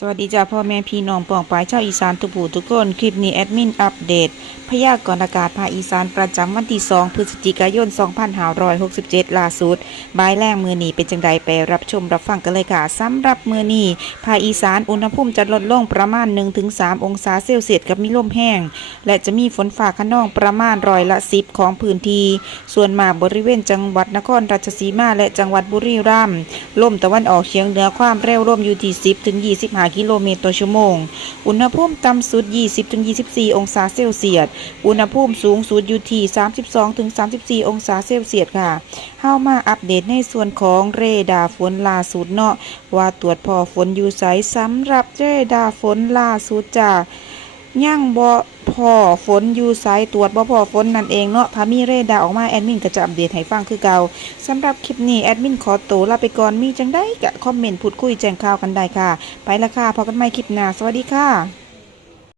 สวัสดีจ้าพ่อแม่พี่น้องปองปลายชาวอีสานทุกผู้ทุกคน คลิปนี้แอดมินอัปเดต พยากรณ์อากาศภาคอีสานประจำวันที่ 2 พฤศจิกายน 2567 ล่าสุดบ่ายแรงมือนี้เป็นจังใดไปรับชมรับฟังกันเลยค่ะสำหรับมือนี้ภาคอีสานอุณหภูมิจะลดลงประมาณ 1-3 องศาเซลเซียสกับมีลมแห้ง และจะมีฝนฟ้าขนองประมาณร้อยละ10ของพื้นที่ส่วนมาบริเวณจังหวัดนครราชสีมาและจังหวัดบุรีรัมย์ลมตะวันออกเฉียงเหนือความเร็วลมอยู่ที่10ถึง25กิโลเมตรต่อชั่วโมง อุณหภูมิต่ำสุด 20ถึง24 องศาเซลเซียส อุณหภูมิสูงสุดอยู่ที่ 32ถึง34 องศาเซลเซียสค่ะเฮามาอัปเดตในส่วนของเรดาร์ฝนล่าสุดเนาะว่าตรวจพอฝนอยู่ไสสำหรับเรดาร์ฝนล่าสุดจ้าย่างบ่ พอฝนอยู่ไสายตรวจบ่พอฝนนั่นเองเนาะพามีเรดาออกมาแอดมินก็จะอัปเดตให้ฟังคือเก่าสำหรับคลิปนี้แอดมินขอตัวลาไปก่อนมีจังได้ก็คอมเมนต์พูดคุยแจ้งข่าวกันได้ค่ะ ไปละค่ะพบกันใหม่คลิปหน้าสวัสดีค่ะ